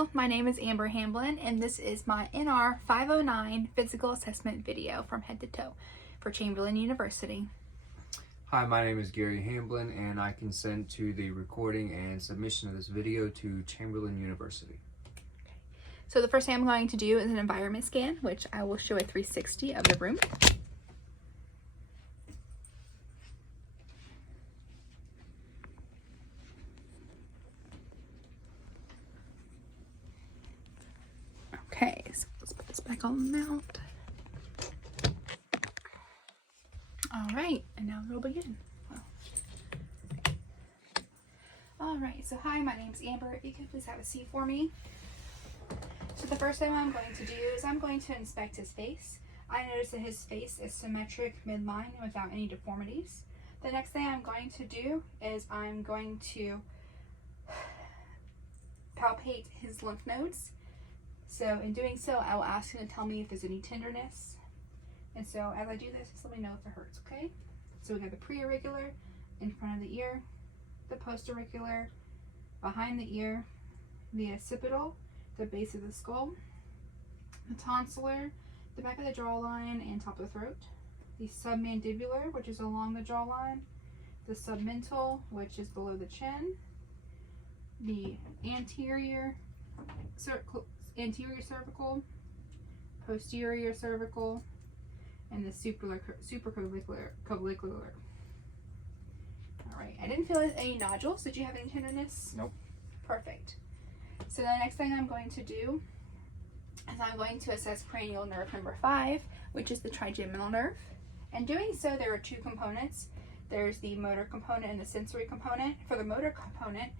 Hello, my name is Amber Hamblin, and this is my NR509 physical assessment video from head to toe for Chamberlain University. Hi, my name is Gary Hamblin, and I consent to the recording and submission of this video to Chamberlain University. So the first thing I'm going to do is an environment scan, which I will show a 360 of the room. Okay, so let's put this back on the mount. All right, and now we'll begin. All right, so hi, my name's Amber. If you could please have a seat for me. So the first thing I'm going to do is I'm going to inspect his face. I notice that his face is symmetric midline and without any deformities. The next thing I'm going to do is I'm going to palpate his lymph nodes. So in doing so, I will ask him to tell me if there's any tenderness. And so as I do this, just let me know if it hurts, okay? So we got the preauricular in front of the ear, the postauricular behind the ear, the occipital, the base of the skull, the tonsillar, the back of the jawline and top of the throat, the submandibular, which is along the jawline, the submental, which is below the chin, the anterior cervical, posterior cervical, and the supraclavicular. All right, I didn't feel any nodules. Did you have any tenderness? Nope. Perfect. So the next thing I'm going to do is I'm going to assess cranial nerve number 5, which is the trigeminal nerve. And doing so, there are two components. There's the motor component and the sensory component. For the motor component,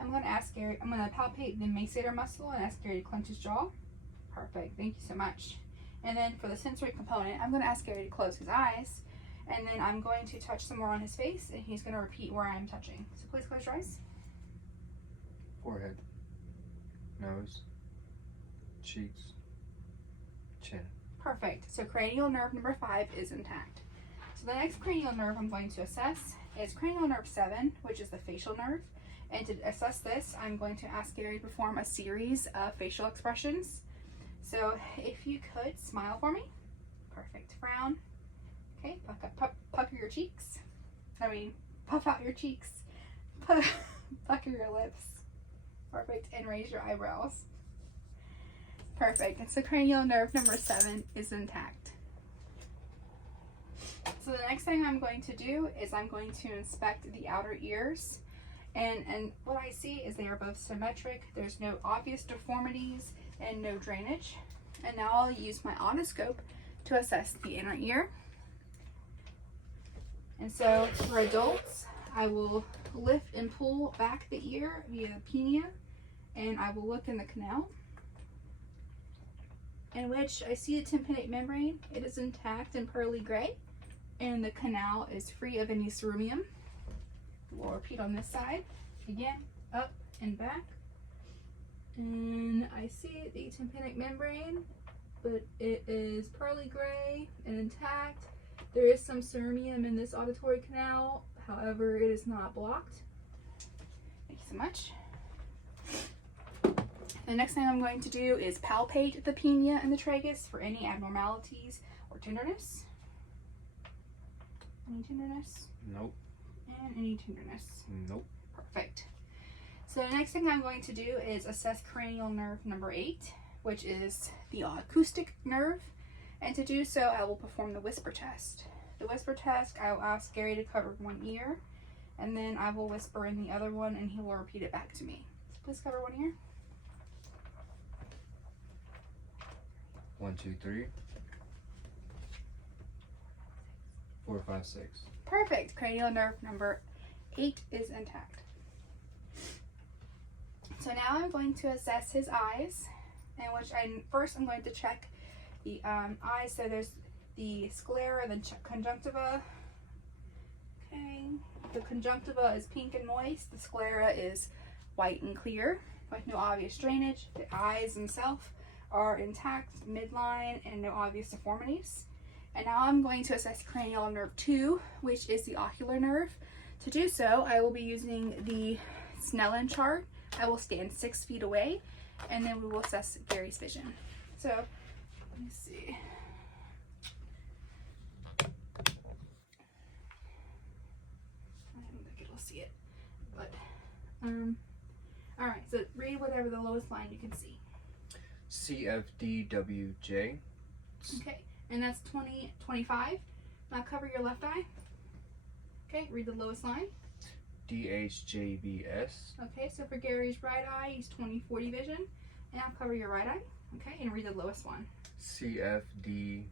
I'm going to palpate the masseter muscle and ask Gary to clench his jaw. Perfect, thank you so much. And then for the sensory component, I'm going to ask Gary to close his eyes, and then I'm going to touch some more on his face, and he's going to repeat where I'm touching. So please close your eyes. Forehead, nose, cheeks, chin. Perfect. So cranial nerve number 5 is intact. So the next cranial nerve I'm going to assess is cranial nerve 7, which is the facial nerve. And to assess this, I'm going to ask Gary to perform a series of facial expressions. So if you could smile for me. Perfect. Frown. Okay, pucker your cheeks. Puff out your cheeks. Pucker your lips. Perfect. And raise your eyebrows. Perfect. And so cranial nerve number 7 is intact. So the next thing I'm going to do is I'm going to inspect the outer ears. And what I see is they are both symmetric. There's no obvious deformities and no drainage. And now I'll use my otoscope to assess the inner ear. And so for adults, I will lift and pull back the ear via the pinea, and I will look in the canal, in which I see the tympanic membrane. It is intact and pearly gray, and the canal is free of any cerumeum. We'll repeat on this side. Again, up and back. And I see the tympanic membrane, but it is pearly gray and intact. There is some cerumeum in this auditory canal, however, it is not blocked. Thank you so much. The next thing I'm going to do is palpate the pinea and the tragus for any abnormalities or tenderness. Any tenderness? Nope. And any tenderness? Nope. Perfect. So the next thing I'm going to do is assess cranial nerve number 8, which is the acoustic nerve. And to do so, I will perform the whisper test. The whisper test, I will ask Gary to cover one ear, and then I will whisper in the other one, and he will repeat it back to me. So please cover one ear. 1, 2, 3, 4, 5, 6. Perfect. Cranial nerve number 8 is intact. So now I'm going to assess his eyes, in which first I'm going to check the eyes. So there's the sclera, the conjunctiva. Okay, the conjunctiva is pink and moist. The sclera is white and clear with no obvious drainage. The eyes themselves are intact, midline, and no obvious deformities. And now I'm going to assess cranial nerve 2, which is the ocular nerve. To do so, I will be using the Snellen chart. I will stand 6 feet away, and then we will assess Gary's vision. So let me see. I don't think it'll see it, but all right. So read whatever the lowest line you can see. CFDWJ. Okay, and that's 20/25. Now cover your left eye. Okay, read the lowest line. DHJBS. Okay, so for Gary's right eye, he's 20/40 vision. And now cover your right eye. Okay, and read the lowest one. CFDHJ.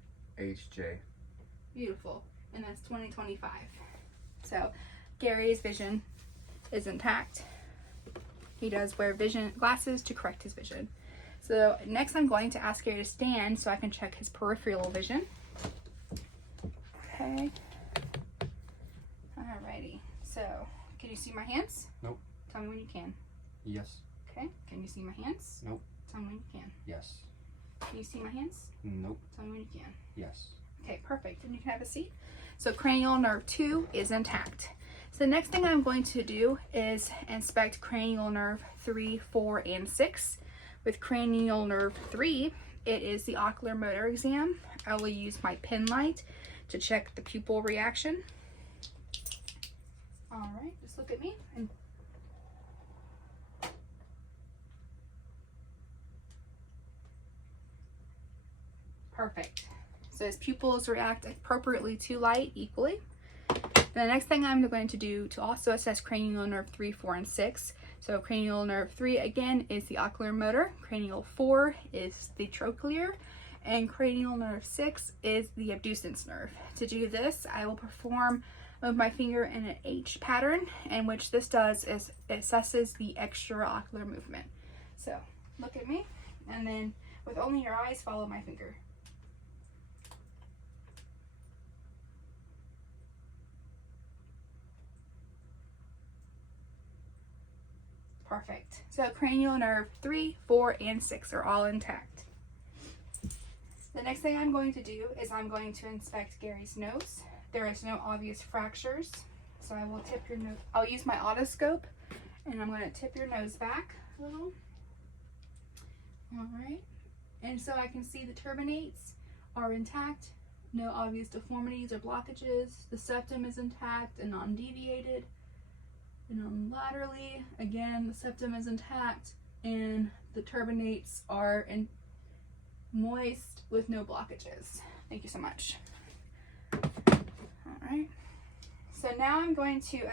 Beautiful. And that's 20/25. So Gary's vision is intact. He does wear vision glasses to correct his vision. So next I'm going to ask Gary to stand so I can check his peripheral vision. Okay. Alrighty. So can you see my hands? Nope. Tell me when you can. Yes. Okay. Can you see my hands? Nope. Tell me when you can. Yes. Can you see my hands? Nope. Tell me when you can. Yes. Okay, perfect. And you can have a seat. So cranial nerve 2 is intact. So the next thing I'm going to do is inspect cranial nerve 3, 4, and 6. With cranial nerve 3, it is the ocular motor exam. I will use my pen light to check the pupil reaction. All right, just look at me. Perfect. So his pupils react appropriately to light equally. The next thing I'm going to do to also assess cranial nerve 3, 4, and 6. So cranial nerve 3 again is the ocular motor, cranial 4 is the trochlear, and cranial nerve 6 is the abducens nerve. To do this, I will perform with my finger in an H pattern, and which this does is it assesses the extraocular movement. So look at me, and then with only your eyes, follow my finger. Perfect. So cranial nerve 3, 4, and 6 are all intact. The next thing I'm going to do is I'm going to inspect Gary's nose. There is no obvious fractures, so I will tip your nose. I'll use my otoscope, and I'm going to tip your nose back a little. All right. And so I can see the turbinates are intact. No obvious deformities or blockages. The septum is intact and non-deviated. And laterally, again, the septum is intact and the turbinates are moist with no blockages. Thank you so much. All right. So now I'm going to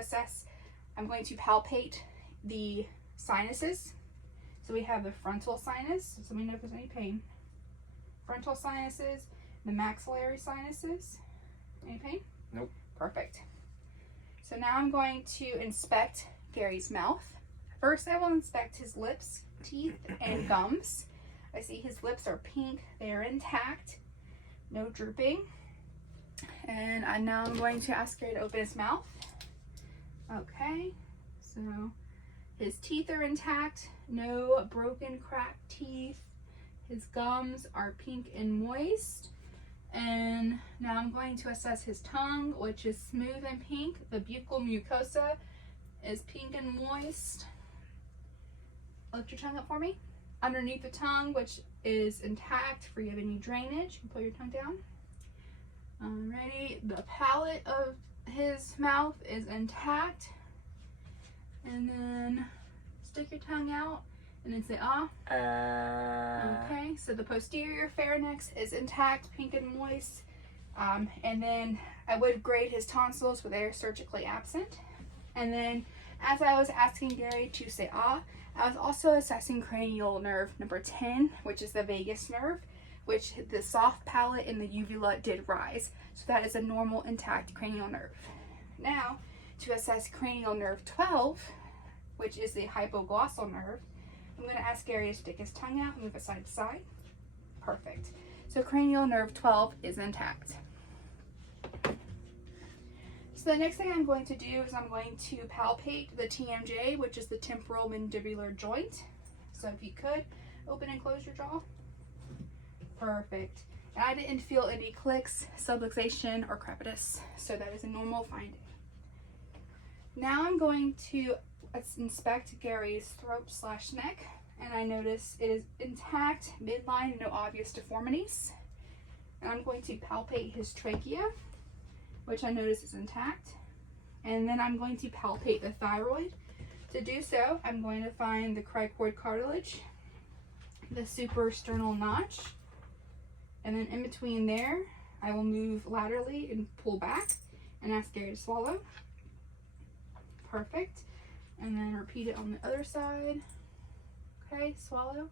palpate the sinuses. So we have the frontal sinus. So let me know if there's any pain. Frontal sinuses, the maxillary sinuses. Any pain? Nope. Perfect. So now I'm going to inspect Gary's mouth. First, I will inspect his lips, teeth, and gums. I see his lips are pink. They are intact. No drooping. And now I'm going to ask Gary to open his mouth. Okay. So his teeth are intact. No broken, cracked teeth. His gums are pink and moist. And now I'm going to assess his tongue, which is smooth and pink. The buccal mucosa is pink and moist. Lift your tongue up for me. Underneath the tongue, which is intact, free of any drainage. You can pull your tongue down. Alrighty, the palate of his mouth is intact. And then stick your tongue out and then say ah. Okay, so the posterior pharynx is intact, pink and moist. And then I would grade his tonsils, but they are surgically absent. And then as I was asking Gary to say ah, I was also assessing cranial nerve number 10, which is the vagus nerve, which the soft palate in the uvula did rise. So that is a normal intact cranial nerve. Now, to assess cranial nerve 12, which is the hypoglossal nerve, I'm going to ask Gary to stick his tongue out and move it side to side. Perfect. So cranial nerve 12 is intact. So the next thing I'm going to do is I'm going to palpate the TMJ, which is the temporal mandibular joint. So if you could, open and close your jaw. Perfect. And I didn't feel any clicks, subluxation, or crepitus. So that is a normal finding. Now I'm going to inspect Gary's throat/neck. and I notice it is intact, midline, no obvious deformities. And I'm going to palpate his trachea, which I notice is intact. And then I'm going to palpate the thyroid. To do so, I'm going to find the cricoid cartilage, the suprasternal notch, and then in between there, I will move laterally and pull back and ask Gary to swallow. Perfect. And then repeat it on the other side. Okay, swallow.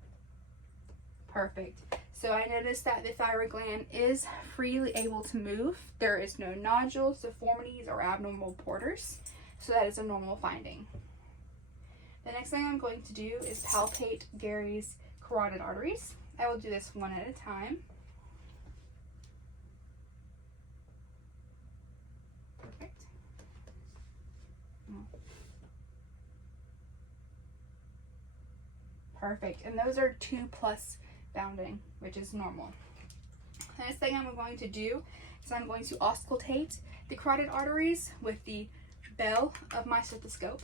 Perfect. So I noticed that the thyroid gland is freely able to move. There is no nodules, deformities, or abnormal porters. So that is a normal finding. The next thing I'm going to do is palpate Gary's carotid arteries. I will do this one at a time. Perfect. Perfect. And those are 2+ bounding, which is normal. The next thing I'm going to do is I'm going to auscultate the carotid arteries with the bell of my stethoscope.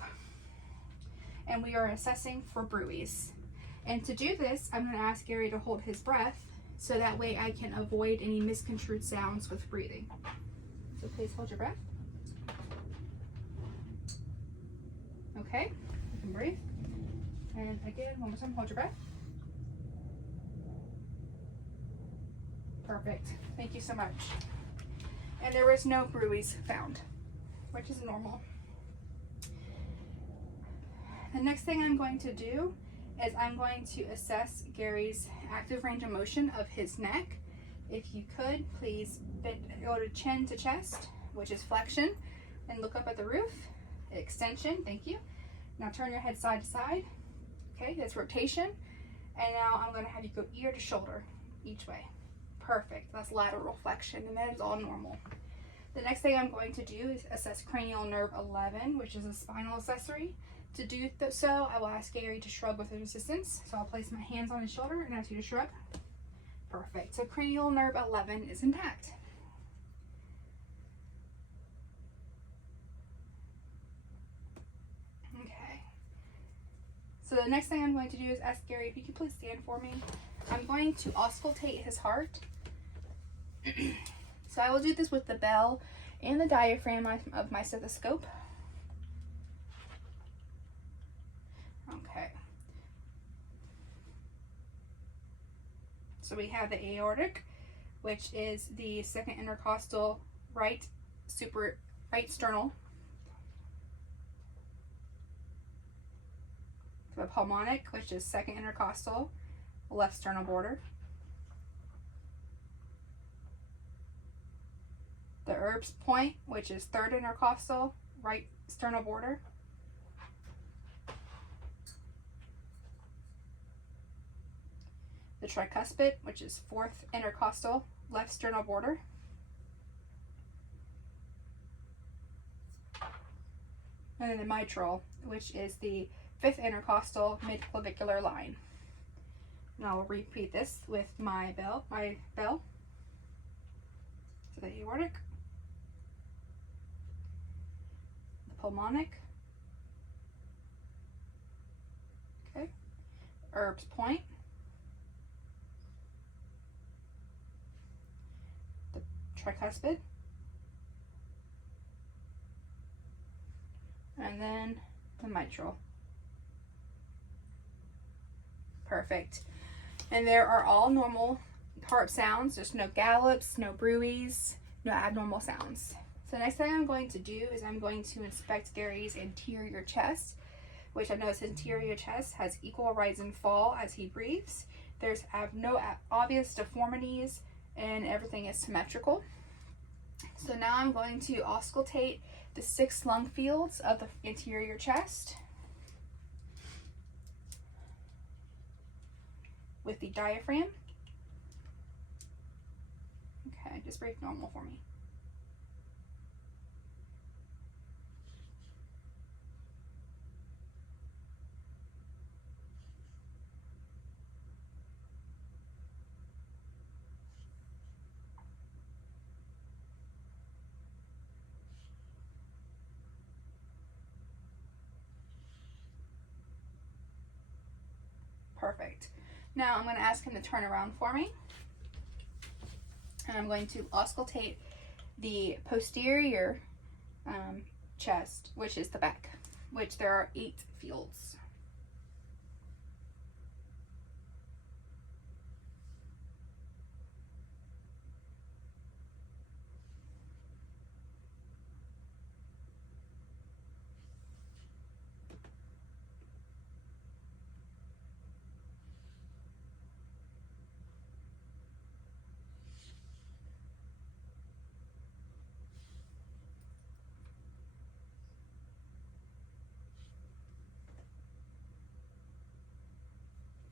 And we are assessing for bruits. And to do this, I'm going to ask Gary to hold his breath so that way I can avoid any misconstrued sounds with breathing. So please hold your breath. Okay, you can breathe. And again, one more time, hold your breath. Perfect. Thank you so much. And there was no bruits found, which is normal. The next thing I'm going to do is I'm going to assess Gary's active range of motion of his neck. If you could, please go to chin to chest, which is flexion, and look up at the roof. Extension, thank you. Now turn your head side to side. Okay, that's rotation. And now I'm going to have you go ear to shoulder each way. Perfect. That's lateral flexion, and that is all normal. The next thing I'm going to do is assess cranial nerve 11, which is a spinal accessory. To do so, I will ask Gary to shrug with his assistance. So I'll place my hands on his shoulder and ask you to shrug. Perfect. So cranial nerve 11 is intact. Okay. So the next thing I'm going to do is ask Gary if you could please stand for me. I'm going to auscultate his heart. So I will do this with the bell and the diaphragm of my stethoscope. Okay. So we have the aortic, which is the second intercostal right sternal. The pulmonic, which is second intercostal, left sternal border. The Erb's point, which is third intercostal, right sternal border. The tricuspid, which is fourth intercostal, left sternal border. And then the mitral, which is the fifth intercostal midclavicular line. And I will repeat this with my bell. So the aortic, the pulmonic, okay, Erb's point, the tricuspid, and then the mitral. Perfect. And there are all normal heart sounds. There's no gallops, no bruits, no abnormal sounds. So next thing I'm going to do is I'm going to inspect Gary's anterior chest, which I know his anterior chest has equal rise and fall as he breathes. There's no obvious deformities and everything is symmetrical. So now I'm going to auscultate the 6 lung fields of the anterior chest with the diaphragm. Okay, just breathe normal for me. Perfect. Now I'm going to ask him to turn around for me. And I'm going to auscultate the posterior chest, which is the back, which there are 8 fields.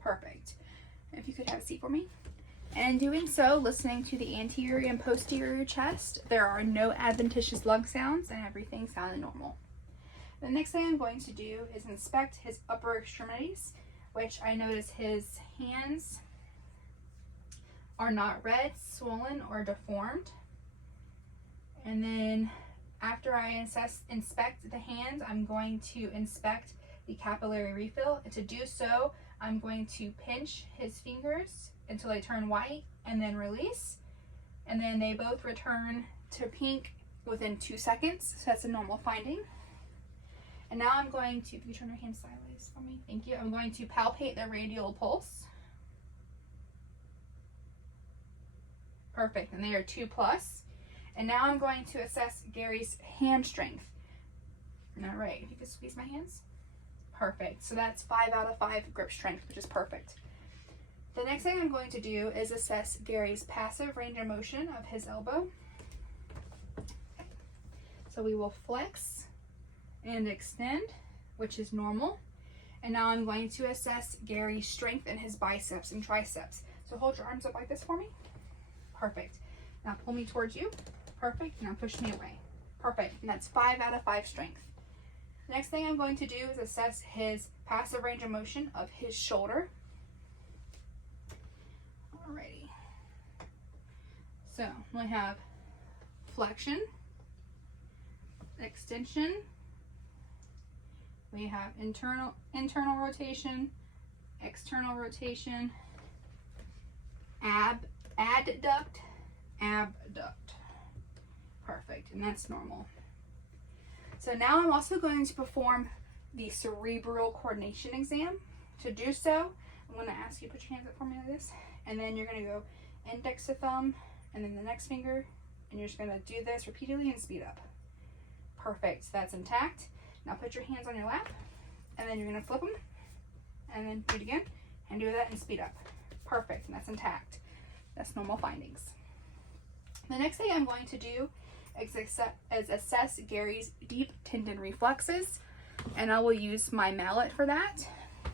Perfect. If you could have a seat for me. And in doing so, listening to the anterior and posterior chest, there are no adventitious lung sounds and everything sounded normal. The next thing I'm going to do is inspect his upper extremities, which I notice his hands are not red, swollen, or deformed. And then after I inspect the hands, I'm going to inspect the capillary refill. And to do so, I'm going to pinch his fingers until they turn white and then release. And then they both return to pink within 2 seconds. So that's a normal finding. And now I'm going to, if you turn your hand sideways for me, thank you. I'm going to palpate the radial pulse. Perfect, and they are 2+. And now I'm going to assess Gary's hand strength. All right, if you could squeeze my hands. Perfect, so that's 5 out of 5 grip strength, which is perfect. The next thing I'm going to do is assess Gary's passive range of motion of his elbow. So we will flex and extend, which is normal. And now I'm going to assess Gary's strength in his biceps and triceps. So hold your arms up like this for me. Perfect. Now pull me towards you. Perfect. Now push me away. Perfect. And that's 5 out of 5 strength. The next thing I'm going to do is assess his passive range of motion of his shoulder. Alrighty. So we have flexion, extension, we have internal rotation, external rotation, adduct, abduct. Perfect, and that's normal. So now I'm also going to perform the cerebral coordination exam. To do so, I'm going to ask you to put your hands up for me like this, and then you're going to go index to thumb, and then the next finger, and you're just going to do this repeatedly and speed up. Perfect, so that's intact. Now put your hands on your lap, and then you're going to flip them, and then do it again, and do that and speed up. Perfect, and that's intact. That's normal findings. The next thing I'm going to do is assess Gary's deep tendon reflexes, and I will use my mallet for that.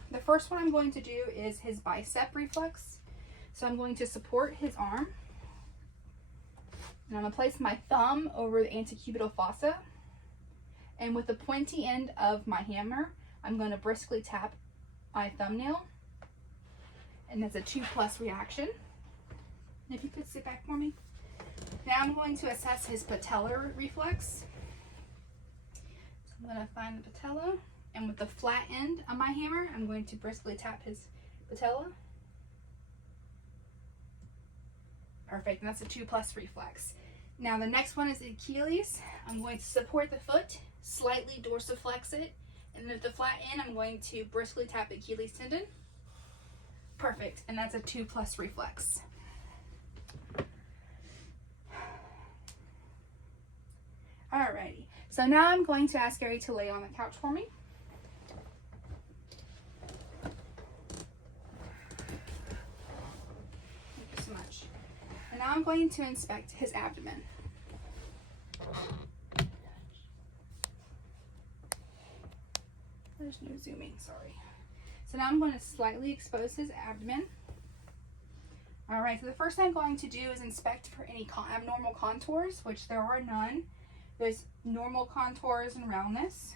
The first one I'm going to do is his bicep reflex. So I'm going to support his arm, and I'm going to place my thumb over the antecubital fossa, and with the pointy end of my hammer, I'm going to briskly tap my thumbnail, and that's a 2+ reaction. And if you could sit back for me. Now I'm going to assess his patellar reflex. So I'm going to find the patella, and with the flat end of my hammer, I'm going to briskly tap his patella. Perfect, and that's a 2+ reflex. Now the next one is Achilles. I'm going to support the foot, slightly dorsiflex it, and with the flat end, I'm going to briskly tap Achilles tendon. Perfect, and that's a 2+ reflex. Alrighty, so now I'm going to ask Gary to lay on the couch for me. Thank you so much. And now I'm going to inspect his abdomen. There's no zooming, sorry. So now I'm going to slightly expose his abdomen. Alright, so the first thing I'm going to do is inspect for any abnormal contours, which there are none. There's normal contours and roundness.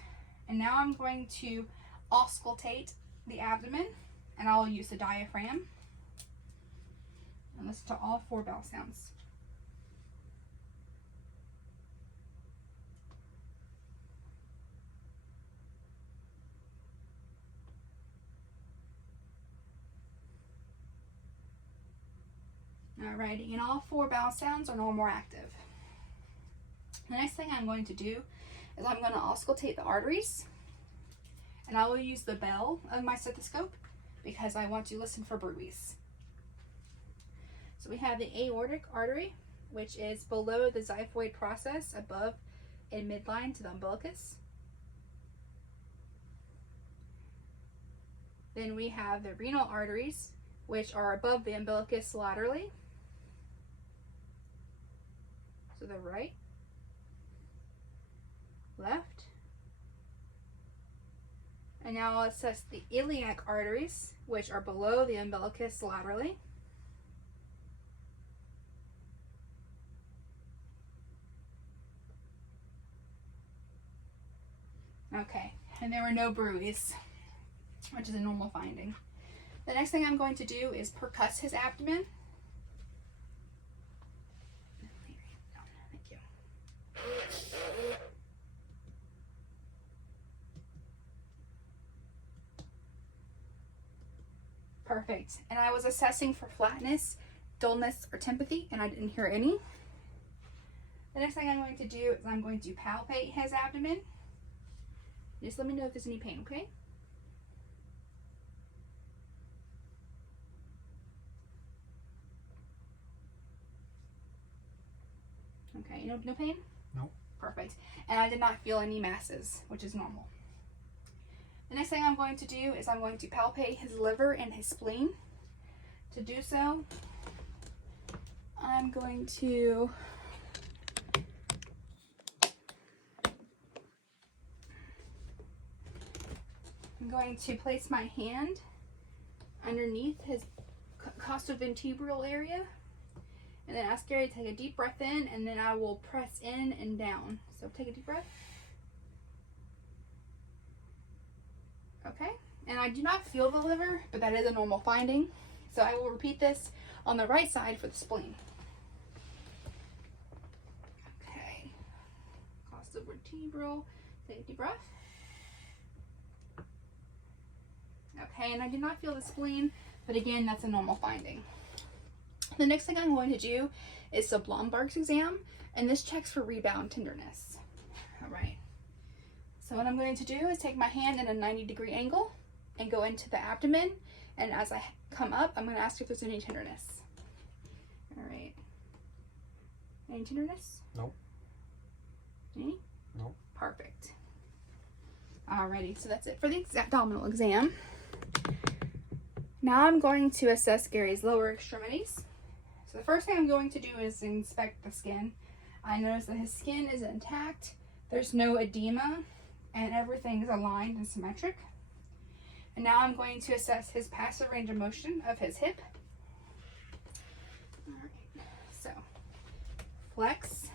And now I'm going to auscultate the abdomen, and I'll use the diaphragm. And listen to all 4 bell sounds. Alrighty, and all 4 vowel sounds are normal or active. The next thing I'm going to do is I'm going to auscultate the arteries, and I will use the bell of my stethoscope because I want to listen for bruits. So we have the aortic artery, which is below the xiphoid process, above and midline to the umbilicus. Then we have the renal arteries, which are above the umbilicus laterally. So the right, left. And now I'll assess the iliac arteries, which are below the umbilicus laterally. Okay, and there were no bruits, which is a normal finding. The next thing I'm going to do is percuss his abdomen. Thank you. Perfect. And I was assessing for flatness, dullness, or tympathy, and I didn't hear any. The next thing I'm going to do is I'm going to palpate his abdomen. Just let me know if there's any pain, okay? Okay, no pain? No. Perfect. And I did not feel any masses, which is normal. The next thing I'm going to do is I'm going to palpate his liver and his spleen. To do so, I'm going to place my hand underneath his costovertebral area, and then ask Gary to take a deep breath in, and then I will press in and down. So take a deep breath. Okay, and I do not feel the liver, but that is a normal finding. So I will repeat this on the right side for the spleen. Okay, costovertebral, take a deep breath. Okay, and I do not feel the spleen, but again, that's a normal finding. The next thing I'm going to do is the Blomberg's exam, and this checks for rebound tenderness. All right. So what I'm going to do is take my hand in a 90-degree angle and go into the abdomen, and as I come up, I'm going to ask if there's any tenderness. All right. Any tenderness? Nope. Any? Nope. Perfect. Alrighty, so that's it for the abdominal exam. Now I'm going to assess Gary's lower extremities. So the first thing I'm going to do is inspect the skin. I notice that his skin is intact, there's no edema, and everything is aligned and symmetric. And now I'm going to assess his passive range of motion of his hip. All right, so flex.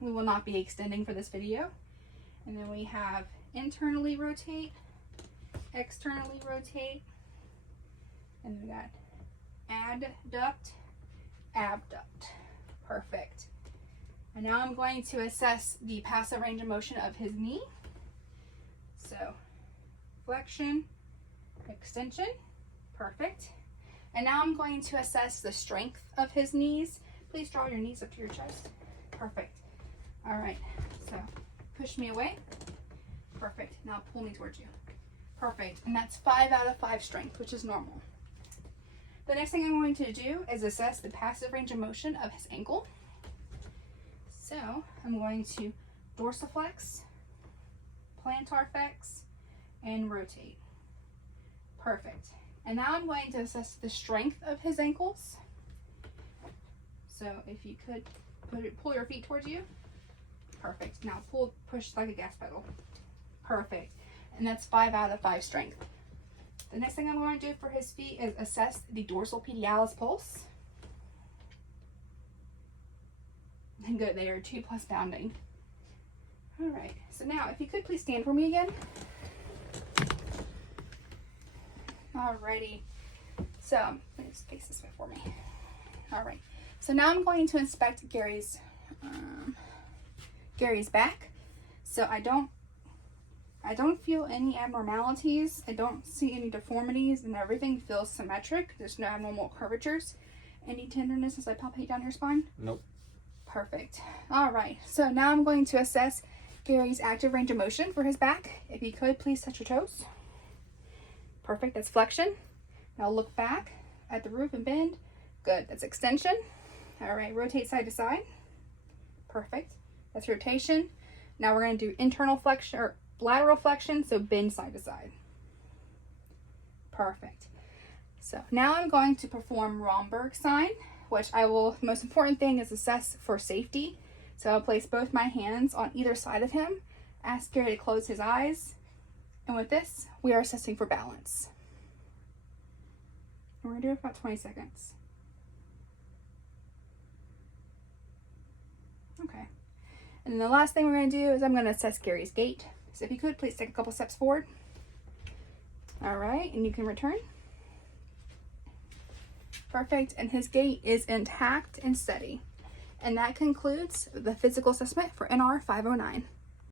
We will not be extending for this video. And then we have internally rotate, externally rotate, and then we got adduct, abduct. Perfect. And now I'm going to assess the passive range of motion of his knee. So flexion, extension, perfect. And now I'm going to assess the strength of his knees. Please draw your knees up to your chest. Perfect. All right, so push me away. Perfect. Now pull me towards you. Perfect. And that's 5 out of 5 strength, which is normal. The next thing I'm going to do is assess the passive range of motion of his ankle. So I'm going to dorsiflex, plantar flex, and rotate. Perfect. And now I'm going to assess the strength of his ankles. So if you could pull your feet towards you. Perfect. Now push like a gas pedal. Perfect. And that's 5 out of 5 strength. The next thing I'm going to do for his feet is assess the dorsal medialis pulse. And good, they are 2+ bounding. All right, so now if you could please stand for me again. Alrighty, so let's face this way for me. All right, so now I'm going to inspect Gary's back. So I don't feel any abnormalities. I don't see any deformities, and everything feels symmetric. There's no abnormal curvatures. Any tenderness as I palpate down your spine? Nope. Perfect. All right, so now I'm going to assess Gary's active range of motion for his back. If you could, please touch your toes. Perfect, that's flexion. Now look back at the roof and bend. Good, that's extension. All right, rotate side to side. Perfect, that's rotation. Now we're gonna do internal flexion or lateral flexion, so bend side to side. Perfect. So now I'm going to perform Romberg sign, which I will, the most important thing is assess for safety. So I'll place both my hands on either side of him, ask Gary to close his eyes, and with this, we are assessing for balance. And we're gonna do it for about 20 seconds. Okay. And then the last thing we're gonna do is I'm gonna assess Gary's gait. So if you could, please take a couple steps forward. All right, and you can return. Perfect, and his gait is intact and steady. And that concludes the physical assessment for NR509.